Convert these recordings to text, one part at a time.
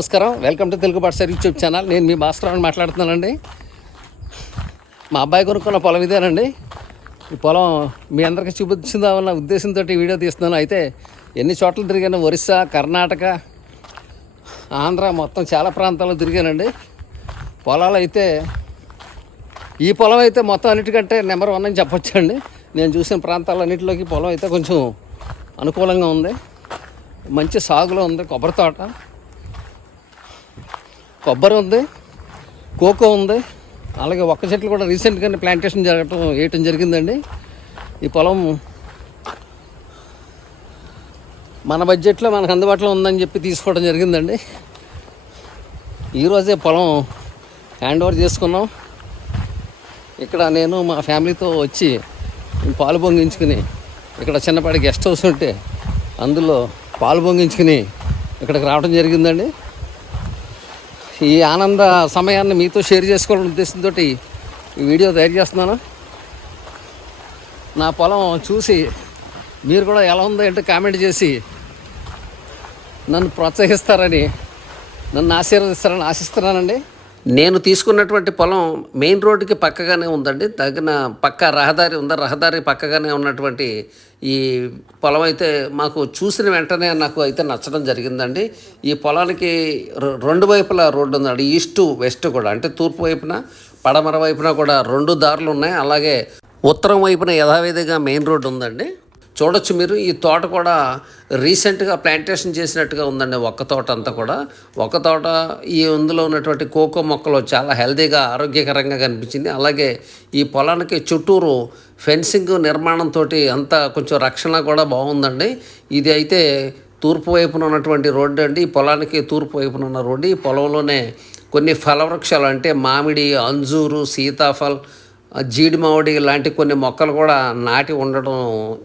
నమస్కారం. Welcome to Telugu పాఠశాల YouTube channel నేను మీ భాస్కర్ అని మాట్లాడుతున్నానండి. మా అబ్బాయి కొనుక్కున్న పొలం ఇదేనండి. ఈ పొలం మీ అందరికీ చూపించిందామన్న ఉద్దేశంతో ఈ వీడియో తీస్తున్నాను. అయితే ఎన్ని చోట్ల తిరిగాను? ఒరిస్సా కర్ణాటక ఆంధ్ర మొత్తం చాలా ప్రాంతాల్లో తిరిగానండి. పొలాలు అయితే ఈ పొలం అయితే మొత్తం అన్నిటికంటే నెంబర్ వన్ అని చెప్పొచ్చండి. నేను చూసిన ప్రాంతాలన్నింటిలోకి పొలం అయితే కొంచెం అనుకూలంగా ఉంది. మంచి సాగులో ఉంది కొబ్బరి తోట. కొబ్బరి ఉంది కోకో ఉంది. అలాగే ఒక్క చెట్లు కూడా రీసెంట్గానే ప్లాంటేషన్ జరగటం వేయటం జరిగిందండి. ఈ పొలం మన బడ్జెట్లో మనకు అందుబాటులో ఉందని చెప్పి తీసుకోవడం జరిగిందండి. ఈరోజే పొలం హ్యాండ్ ఓవర్ చేసుకున్నాం. ఇక్కడ నేను మా ఫ్యామిలీతో వచ్చి పాలు పొంగించుకుని ఇక్కడ చిన్నపాటి గెస్ట్ హౌస్ ఉంటే అందులో పాలు పొంగించుకుని ఇక్కడికి రావడం జరిగిందండి. ఈ ఆనంద సమయాన్ని మీతో షేర్ చేసుకోవాలనే ఉద్దేశంతో ఈ వీడియో తయారు చేస్తున్నాను. నా పొలం చూసి మీరు కూడా ఎలా ఉందో ఏంటో కామెంట్ చేసి నన్ను ప్రోత్సహిస్తారని నన్ను ఆశీర్వదిస్తారని ఆశిస్తున్నానండి. నేను తీసుకున్నటువంటి పొలం మెయిన్ రోడ్డుకి పక్కగానే ఉందండి. తగిన పక్క రహదారి ఉందా? రహదారి పక్కగానే ఉన్నటువంటి ఈ పొలం అయితే మాకు చూసిన వెంటనే నాకు అయితే నచ్చడం జరిగిందండి. ఈ పొలానికి రెండు వైపులా రోడ్డు ఉందండి. ఈస్ట్ వెస్ట్ కూడా. అంటే తూర్పు వైపున పడమర వైపున కూడా రెండు దారులు ఉన్నాయి. అలాగే ఉత్తరం వైపున యథావిధిగా మెయిన్ రోడ్డు ఉందండి. చూడొచ్చు మీరు. ఈ తోట కూడా రీసెంట్గా ప్లాంటేషన్ చేసినట్టుగా ఉందండి ఒక్క తోట అంతా కూడా. ఒక్క తోట ఈ అందులో ఉన్నటువంటి కోకో మొక్కలు చాలా హెల్తీగా ఆరోగ్యకరంగా కనిపించింది. అలాగే ఈ పొలానికి చుట్టూరు ఫెన్సింగ్ నిర్మాణంతో అంతా కొంచెం రక్షణ కూడా బాగుందండి. ఇది అయితే తూర్పు వైపున ఉన్నటువంటి రోడ్డు అండి. ఈ పొలానికి తూర్పు వైపున ఉన్న రోడ్డు. ఈ పొలంలోనే కొన్ని ఫలవృక్షాలు అంటే మామిడి అంజూరు సీతాఫల్ జీడి మామిడి లాంటి కొన్ని మొక్కలు కూడా నాటి ఉండడం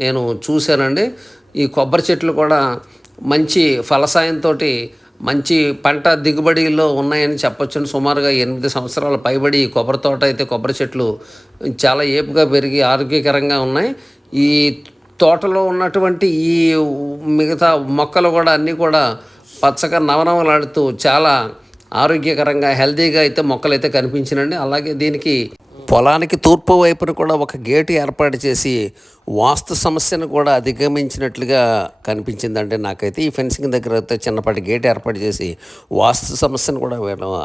నేను చూశానండి. ఈ కొబ్బరి చెట్లు కూడా మంచి ఫలసాయంతో మంచి పంట దిగుబడిలో ఉన్నాయని చెప్పొచ్చు సుమారుగా ఎనిమిది సంవత్సరాల పైబడి ఈ కొబ్బరి తోట అయితే కొబ్బరి చెట్లు చాలా ఏపుగా పెరిగి ఆరోగ్యకరంగా ఉన్నాయి. ఈ తోటలో ఉన్నటువంటి ఈ మిగతా మొక్కలు కూడా అన్నీ కూడా పచ్చగా నవనవలాడుతూ చాలా ఆరోగ్యకరంగా హెల్తీగా అయితే మొక్కలు అయితే కనిపించినండి అలాగే దీనికి పొలానికి తూర్పు వైపున కూడా ఒక గేటు ఏర్పాటు చేసి వాస్తు సమస్యను కూడా అధిగమించినట్లుగా కనిపించిందండి. నాకైతే ఈ ఫెన్సింగ్ దగ్గర అయితే చిన్నపాటి గేట్ ఏర్పాటు చేసి వాస్తు సమస్యను కూడా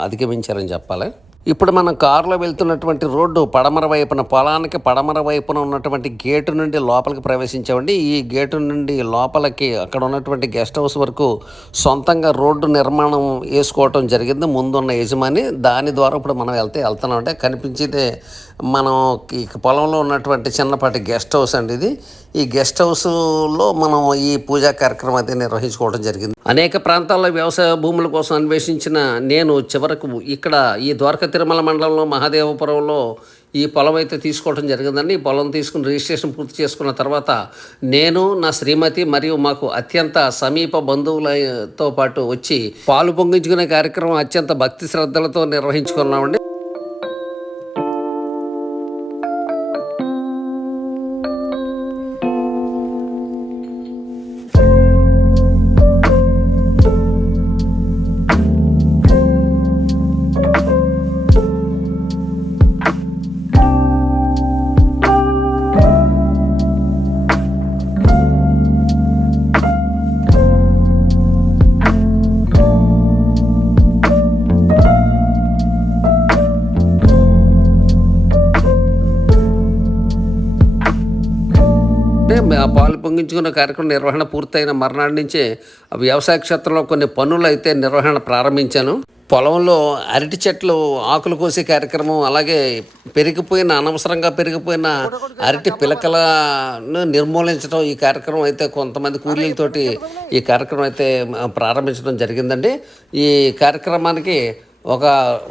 అధిగమించారని చెప్పాలి. ఇప్పుడు మనం కారులో వెళ్తున్నటువంటి రోడ్డు పడమర వైపున పొలానికి పడమర వైపున ఉన్నటువంటి గేటు నుండి లోపలికి ప్రవేశించామండి. ఈ గేటు నుండి లోపలికి అక్కడ ఉన్నటువంటి గెస్ట్ హౌస్ వరకు సొంతంగా రోడ్డు నిర్మాణం వేసుకోవటం జరిగింది. ముందున్న యజమాని దాని ద్వారా ఇప్పుడు మనం వెళ్తే వెళ్తున్నాం అంటే మనం ఈ పొలంలో ఉన్నటువంటి చిన్నపాటి గెస్ట్ హౌస్ అండి ఇది. ఈ గెస్ట్ హౌస్లో మనం ఈ పూజా కార్యక్రమం అయితే నిర్వహించుకోవడం జరిగింది. అనేక ప్రాంతాల్లో వ్యవసాయ భూముల కోసం అన్వేషించిన నేను చివరకు ఇక్కడ ఈ ద్వారక తిరుమల మండలంలో మహాదేవపురంలో ఈ పొలం అయితే తీసుకోవడం జరిగిందండి. ఈ పొలం తీసుకుని రిజిస్ట్రేషన్ పూర్తి చేసుకున్న తర్వాత నేను నా శ్రీమతి మరియు మాకు అత్యంత సమీప బంధువులతో పాటు వచ్చి పాలు పొంగించుకునే కార్యక్రమం అత్యంత భక్తి శ్రద్ధలతో నిర్వహించుకున్నామండి. పాలు పొంగించుకున్న కార్యక్రమం నిర్వహణ పూర్తయిన మర్నాడు నుంచే వ్యవసాయ క్షేత్రంలో కొన్ని పనులు అయితే నిర్వహణ ప్రారంభించాను. పొలంలో అరటి చెట్లు ఆకులు కోసే కార్యక్రమం అలాగే పెరిగిపోయిన అనవసరంగా పెరిగిపోయిన అరటి పిలకలను నిర్మూలించడం ఈ కార్యక్రమం అయితే కొంతమంది కూలీలతోటి ఈ కార్యక్రమం అయితే ప్రారంభించడం జరిగిందండి. ఈ కార్యక్రమానికి ఒక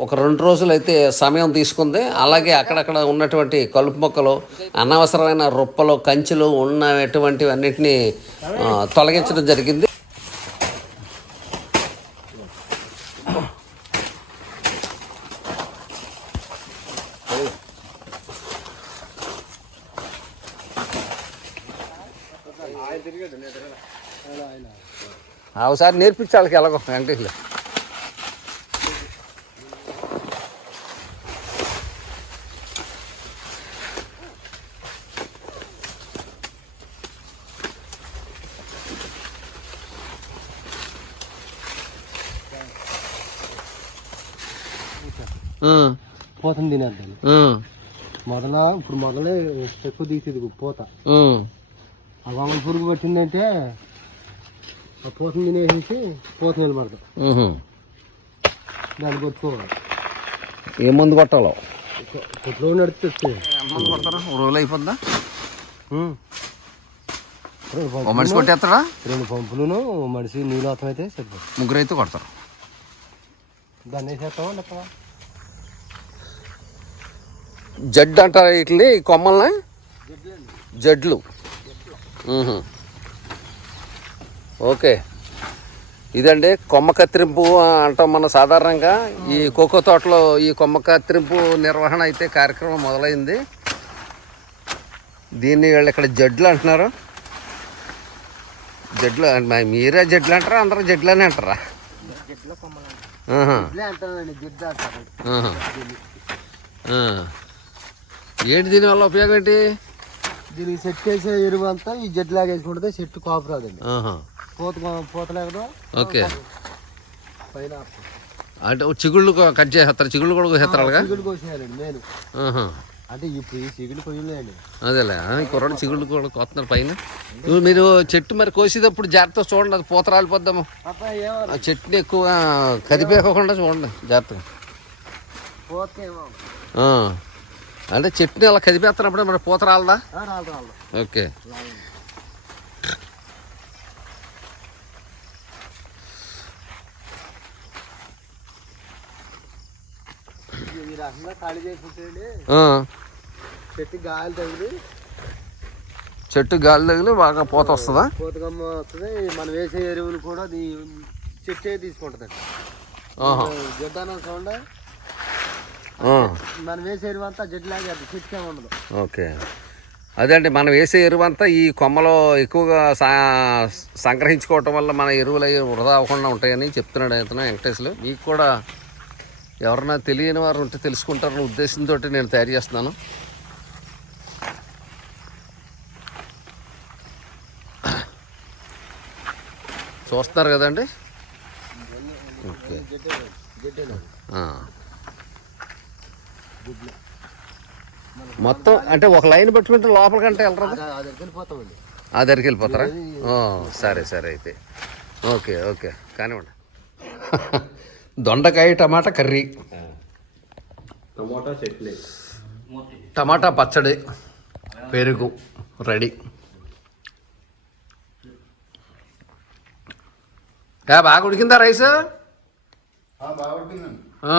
ఒక రెండు రోజులు అయితే సమయం తీసుకుంది. అలాగే అక్కడక్కడ ఉన్నటువంటి కలుపు మొక్కలు అనవసరమైన రొప్పలు కంచెలు ఉన్నటువంటివన్నిటినీ తొలగించడం జరిగింది. ఒకసారి నేర్పించాలి ఎలాగో వెంకటేశ్వర. పూతను తినేద్దాం. మొదల ఇప్పుడు మొదలే ఎక్కువ తీసేది పూత. ఆ. గొంగళ పురుగు పట్టిందంటే ఆ పూతను తినేసి పూత నిలబడతాం. దాన్ని కొట్టుకోవాలి. ఏ మందు కొట్టాలో? కొట్లో వస్తాయి. మందు కొడతారా? రోజులు అయిపోద్దా? మనిషి కొట్టేస్తాడా? రెండు పంపులను మనిషి నీలోతం అయితే సరిపోతుంది. ముగ్గురు అయితే కొడతారు. దాన్ని వేసేస్తావా లేకపోతే జడ్ అంటారా వీటిని? ఈ కొమ్మల్ని? జడ్లు. ఓకే. ఇదండి కొమ్మ కత్తిరింపు అంటాం మనం సాధారణంగా. ఈ కోకో తోటలో ఈ కొమ్మ కత్తిరింపు నిర్వహణ అయితే కార్యక్రమం మొదలైంది. దీన్ని వీళ్ళు ఇక్కడ జడ్లు అంటున్నారు. జడ్లు మీరే జడ్లు అంటారా? అందరూ జడ్లు అని అంటారా. ఆహా. ఇట్లే అంటానండి జిడ్డ అంటారు ఆహా. ఆ. ఏంటి దీనివల్ల ఉపయోగం ఏంటి? దీనికి సెట్ చేసే ఎరువు అంతా ఈ జెడ్ లాగేసుకుంటే చెట్టు కాపు రాదండి. పూత పూత లేకదో ఓకే. పైన అంటే చిగుళ్ళు కట్ చేస్తారు చిగుళ్ళు కూడా కోసేస్తారు అలాగా చిగుడు కోసేయాలండి నేను. అంటే ఇప్పుడు ఈ చిగుడు కొయ్యలేండి. అదేలే కుర్రాడు చిగుళ్ళు కూడా కోస్తున్నారు పైన. మీరు చెట్టు మరి కోసేటప్పుడు జాగ్రత్త చూడండి అది పూత రాలిపోద్దాము. ఆ చెట్టుని ఎక్కువ కదిపేకోకుండా చూడండి జాగ్రత్తగా. అంటే చెట్టుని అలా కదిపేస్తున్నప్పుడే మరి పూత రాలదా? ఓకే. ఈ రకంగా ఖాళీ. చెట్టు గాలి తగిలి చెట్టు గాలి తగిలి బాగా పూత వస్తుందా? పూతకమ్మ వస్తుంది. మనం వేసే ఎరువులు కూడా చెట్టే తీసుకుంటుందండి. అన్న చూడండి ఆ. మనం వేసే ఎరువు అంతా జెడ్ లాగే అది చెట్టే ఉండదు. ఓకే. అదే అండి మనం వేసే ఎరువు అంతా ఈ కొమ్మలో ఎక్కువగా సంగ్రహించుకోవటం వల్ల మన ఎరువులు అవి వృధా అవ్వకుండా ఉంటాయని చెప్తున్నాడు ఇతను వెంకటేశ్వరు మీకు కూడా ఎవరన్నా తెలియని వారు ఉంటే తెలుసుకుంటారన్న ఉద్దేశంతో నేను తయారు చేస్తున్నాను. చూస్తున్నారు కదండి? ఓకే. మొత్తం అంటే ఒక లైన్ పెట్టుకుంటే లోపలికంటే వెళ్ళరా ఆ దగ్గరికి వెళ్ళిపోతారా? ఓ, సరే సరే అయితే. ఓకే ఓకే కానివ్వండి. దొండకాయ టమాటా కర్రీ. టమోటా చెట్లే టమాటా పచ్చడి పెరుగు రెడీ. ఏ, బాగా ఉడికిందా రైస్? ఆ.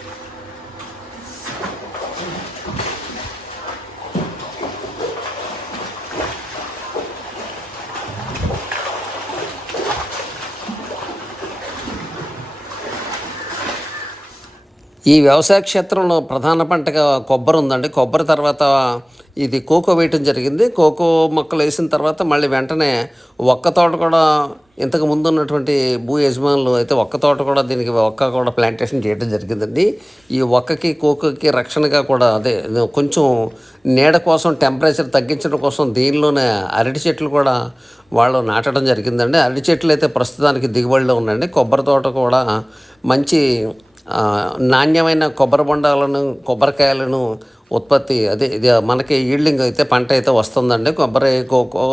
ఈ వ్యవసాయ క్షేత్రంలో ప్రధాన పంటగా కొబ్బరి ఉందండి. కొబ్బరి తర్వాత ఇది కోకో వేయటం జరిగింది. కోకో మొక్కలు వేసిన తర్వాత మళ్ళీ వెంటనే ఒక్క తోట కూడా ఇంతకు ముందు ఉన్నటువంటి భూ యజమానులు అయితే ఒక్క తోట కూడా దీనికి ఒక్క కూడా ప్లాంటేషన్ చేయడం జరిగిందండి. ఈ ఒక్కకి కోకోకి రక్షణగా కూడా అదే కొంచెం నీడ కోసం టెంపరేచర్ తగ్గించడం కోసం దీనిలోనే అరటి చెట్లు కూడా వాళ్ళు నాటడం జరిగిందండి. అరటి చెట్లు అయితే ప్రస్తుతానికి దిగుబడిలో ఉందండి కొబ్బరి తోట కూడా మంచి నాణ్యమైన కొబ్బరి బొండాలను కొబ్బరికాయలను ఉత్పత్తి అదే ఇది మనకి ఈల్డింగ్ అయితే పంట అయితే వస్తుందండి. కొబ్బరి కోకో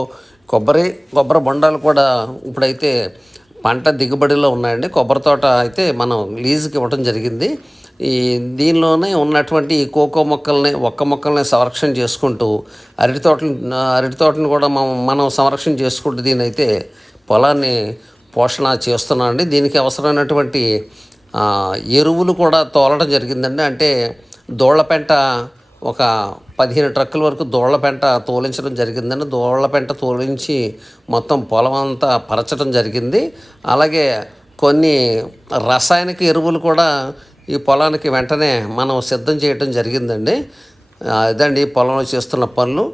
కొబ్బరి కొబ్బరి బొండాలు కూడా ఇప్పుడైతే పంట దిగుబడిలో ఉన్నాయండి. కొబ్బరి తోట అయితే మనం లీజుకి ఇవ్వడం జరిగింది. ఈ దీనిలోనే ఉన్నటువంటి ఈ కోకో మొక్కల్ని ఒక్క మొక్కల్ని సంరక్షణ చేసుకుంటూ అరటి తోటలు అరటి తోటను కూడా మనం మనం సంరక్షణ చేసుకుంటూ దీని అయితే పొలాన్ని పోషణ చేస్తున్నాం అండి దీనికి అవసరమైనటువంటి ఎరువులు కూడా తోలడం జరిగిందండి. అంటే దోళ్ళపెంట ఒక పదిహేను ట్రక్కుల వరకు దోళ్ళపెంట తోలించడం జరిగిందండి. దోళ్ళపెంట తోలించి మొత్తం పొలం అంతా పరచడం జరిగింది. అలాగే కొన్ని రసాయనిక ఎరువులు కూడా ఈ పొలానికి వెంటనే మనం సిద్ధం చేయటం జరిగిందండి. ఇదండి పొలంలో చేస్తున్న పనులు.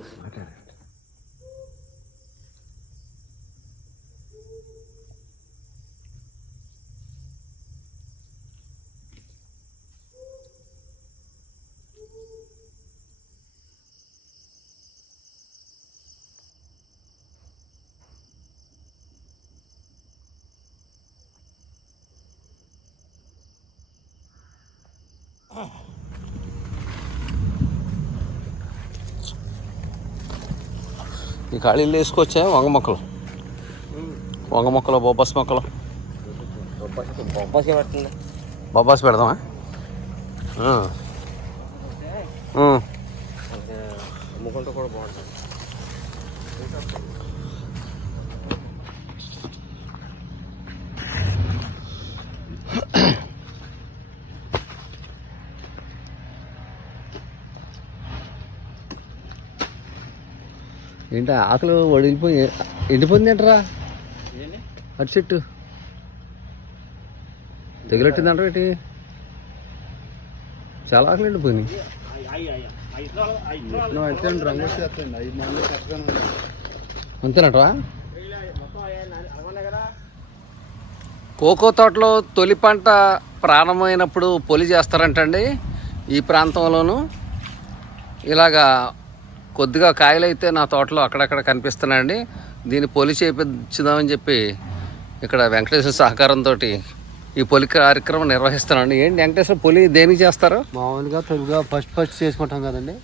ఈ ఖాళీలు వేసుకొచ్చా వంగ మొక్కలు. వంగ మొక్కలు బొబ్బాస్ మొక్కలు. బొబ్బాసి పడుతుంది బొబ్బాస్ పెడదామా ఆ. ఉం. అమ్ముకుంటే కూడా బాగుంటుంది ఏంటి ఆకలి వడిలిపోయి ఎండిపోయింది ఏంటరా? అటు చెట్టు. తెగిలట్టిందంటారా ఏంటి? చాలా ఆకలి ఎండిపోయినాయి. అంతేనట్రా? కోకో తోటలో తొలి పంట ప్రారంభమైనప్పుడు పొలి చేస్తారంటండి ఈ ప్రాంతంలోనూ. ఇలాగా కొద్దిగా కాయలు అయితే నా తోటలో అక్కడక్కడ కనిపిస్తున్నాయండి. దీన్ని పొలి చేయించుదామని చెప్పి ఇక్కడ వెంకటేశ్వర సహకారంతో ఈ పొలి కార్యక్రమం నిర్వహిస్తున్నాండి ఏంటి వెంకటేశ్వర పొలి దేనికి చేస్తారు? మామూలుగా తొలిగా ఫస్ట్ ఫస్ట్ చేసుకుంటాం కదండి.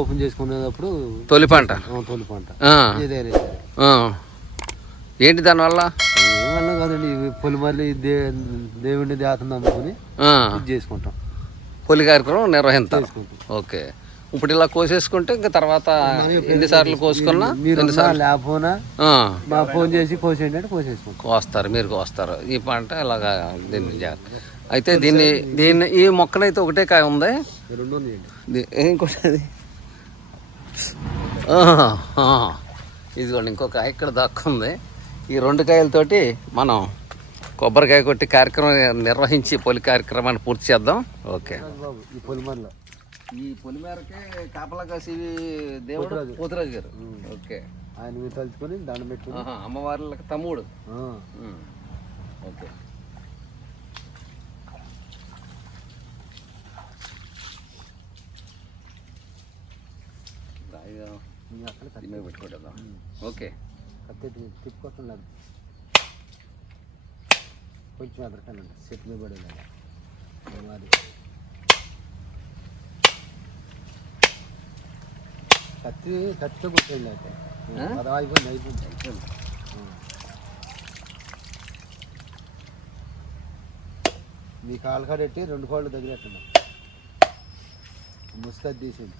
ఓపెన్ చేసుకునేటప్పుడు తొలి పంట. తొలి పంట. ఏంటి దానివల్ల? ఏమన్నా కదండి ఈ దే దేవుడిని దేవతను నమ్ముకుని ఇది చేసుకుంటాం. పొలి కార్యక్రమం నిర్వహిస్తారు చేసుకుంటాం. ఓకే. ఇప్పుడు ఇలా కోసేసుకుంటే ఇంకా తర్వాత ఎన్నిసార్లు కోసుకున్నా మీరు ఎన్నిసార్లు లేకపోయినా ఆ, మా ఫోన్ చేసి కోసేయండి అంటే కోసేసుకుంటాం కోస్తారు మీరు కోస్తారు. ఈ పంట ఇలాగా దీన్ని జాగ్రత్త. అయితే దీన్ని దీన్ని ఈ మొక్కనైతే ఒకటే కాయ ఉంది. ఇంకోటి. ఇదిగోండి ఇంకో కాయ ఇక్కడ దక్కుంది ఈ రెండు కాయలతోటి మనం కొబ్బరికాయ కొట్టి కార్యక్రమం నిర్వహించి పొలి కార్యక్రమాన్ని పూర్తి చేద్దాం. ఓకే. ఈ పొలిమేరకే కాపలా కాసి దేవుడు పోతురాజు. గారు. ఓకే. ఆయన మీరు తలుచుకొని దండం పెట్టుకుని. అమ్మవార్లకి తమ్ముడు. ఓకే. రాయిగా మీ అక్కడ కత్తి దీని మీద పెట్టుకుంటాం ఓకే. కత్తి తిప్పుకొస్తున్నాడు కొంచెం ఎదరకండి. సెట్ మీద పడేలాగా. అది కత్తి కత్తితో కొట్టేయండి అయితే? పదవ అయిపోయింది అయిపోయింది. మీ కాలు కాడెట్టి రెండు కాళ్ళు దగ్గర పెట్టండి ముసుకది తీసేయండి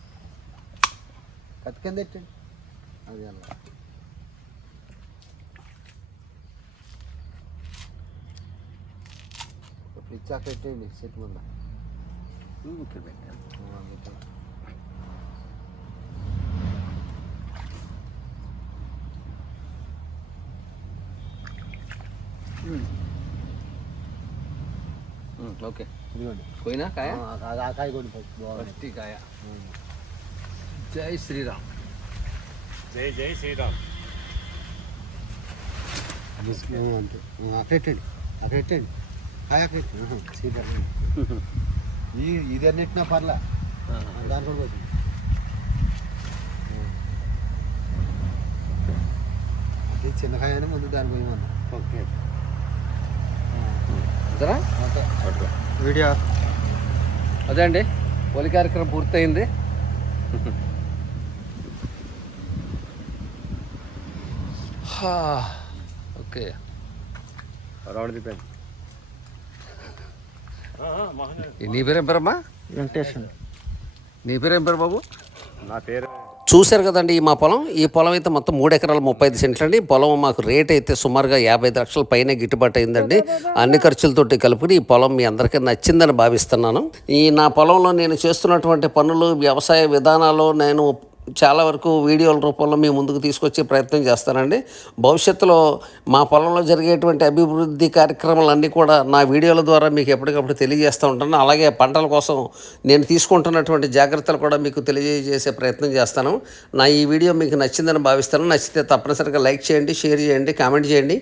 కత్తి కింద పెట్టండి అది అలా ఫ్రిడ్జ్ అక్కడ పెట్టండి సెట్ ముందు ఇక్కడ పెట్టాను ఆ, పెట్టండి. ఉమ్, ఓకే. ఇదిగోండి. పోయినా కాయ? కాయ కొన్ని ఫస్ట్. కాయ. జై శ్రీరామ్. ముసుగు, ఆ, అంతే ఆ, అక్కడ పెట్టండి అక్కడ పెట్టండి కాయ అక్కడ పెట్టండి. ఈ ఇది అన్నిటినా పర్లా. కూడా పోతుంది అది చిన్న కాయనే ముందు దాని పోయి ఓకే. అంతరా వీడియో. అదే అండి పోలి కార్యక్రమం పూర్తయింది. హా, ఓకే. రౌండ్ తిప్పండి నీ పేరేం పేరమ్మా? వెంకటేశ్వర నీ పేరేం పేరు బాబు? నా పేరు చూశారు కదండి ఈ మా పొలం? ఈ పొలం అయితే మొత్తం మూడు ఎకరాలు ముప్పై ఐదు సెంట్లు అండి. పొలం మాకు రేట్ అయితే సుమారుగా యాభై ఐదు లక్షల పైన గిట్టుబాటు అయిందండి. అన్ని ఖర్చులతోటి కలుపుకుని ఈ పొలం మీ అందరికీ నచ్చిందని భావిస్తున్నాను. ఈ నా పొలంలో నేను చేస్తున్నటువంటి పనులు వ్యవసాయ విధానాలు నేను చాలా వరకు వీడియోల రూపంలో మీ ముందుకు తీసుకొచ్చే ప్రయత్నం చేస్తానండి. భవిష్యత్తులో మా పొలంలో జరిగేటువంటి అభివృద్ధి కార్యక్రమాలన్నీ కూడా నా వీడియోల ద్వారా మీకు ఎప్పటికప్పుడు తెలియజేస్తూ ఉంటాను. అలాగే పంటల కోసం నేను తీసుకుంటున్నటువంటి జాగ్రత్తలు కూడా మీకు తెలియజేసే ప్రయత్నం చేస్తాను. నా ఈ వీడియో మీకు నచ్చిందని భావిస్తాను. నచ్చితే తప్పనిసరిగా లైక్ చేయండి షేర్ చేయండి కామెంట్ చేయండి.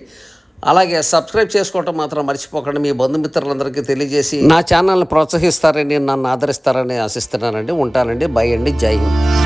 అలాగే సబ్స్క్రైబ్ చేసుకోవటం మాత్రం మర్చిపోకండి. మీ బంధుమిత్రులందరికీ తెలియజేసి నా ఛానల్ని ప్రోత్సహిస్తారని నన్ను ఆదరిస్తారని ఆశిస్తున్నానండి. ఉంటానండి. బై అండి. జై హింద్.